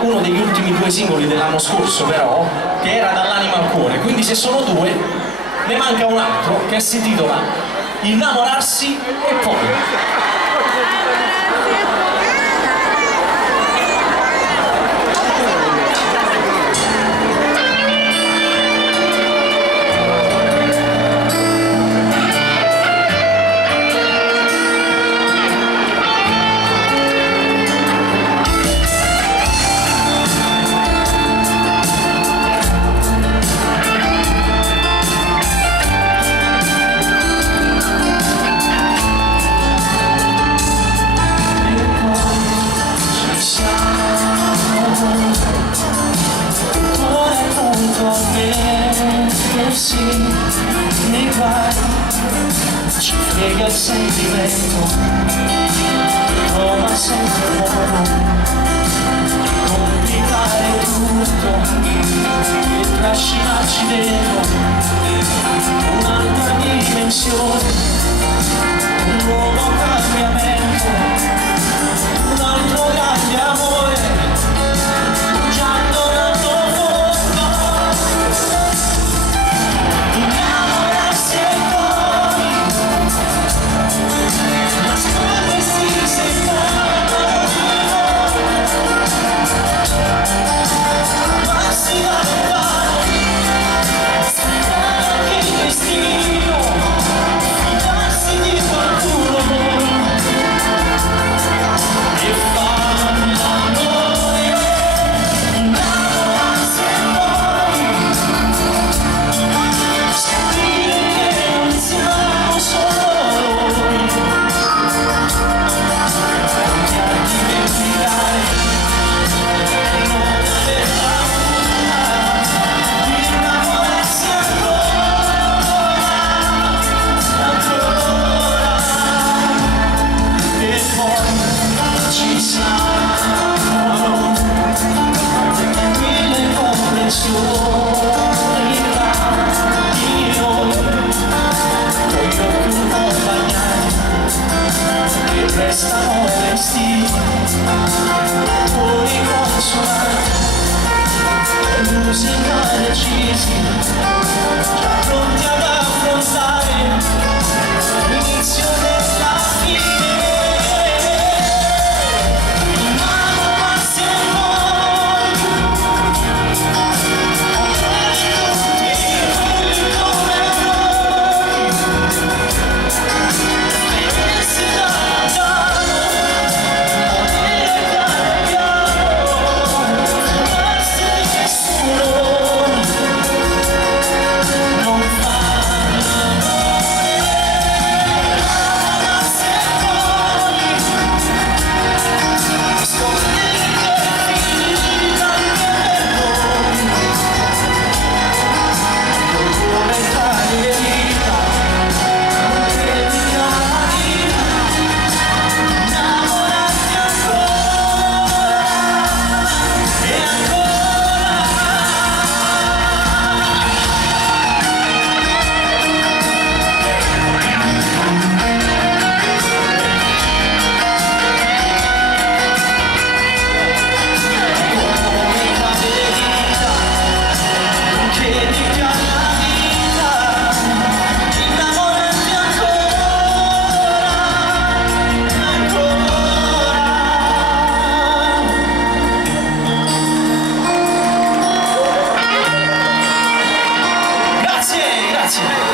uno degli ultimi due singoli dell'anno scorso però, che era Dall'anima al cuore, quindi se sono due ne manca un altro che si intitola Innamorarsi e poi. Nei guai ci frega il sentimento, trova sempre modo di complicare tutto e trascinarci dentro un'altra dimensione, un nuovo cambiamento, un altro grande amore. Restano vestiti, poi consonanti, musica decisi, già pronti ad affrontare l'inizio della fine. Innamorarsi e poi tutti come noi, felicità. Grazie.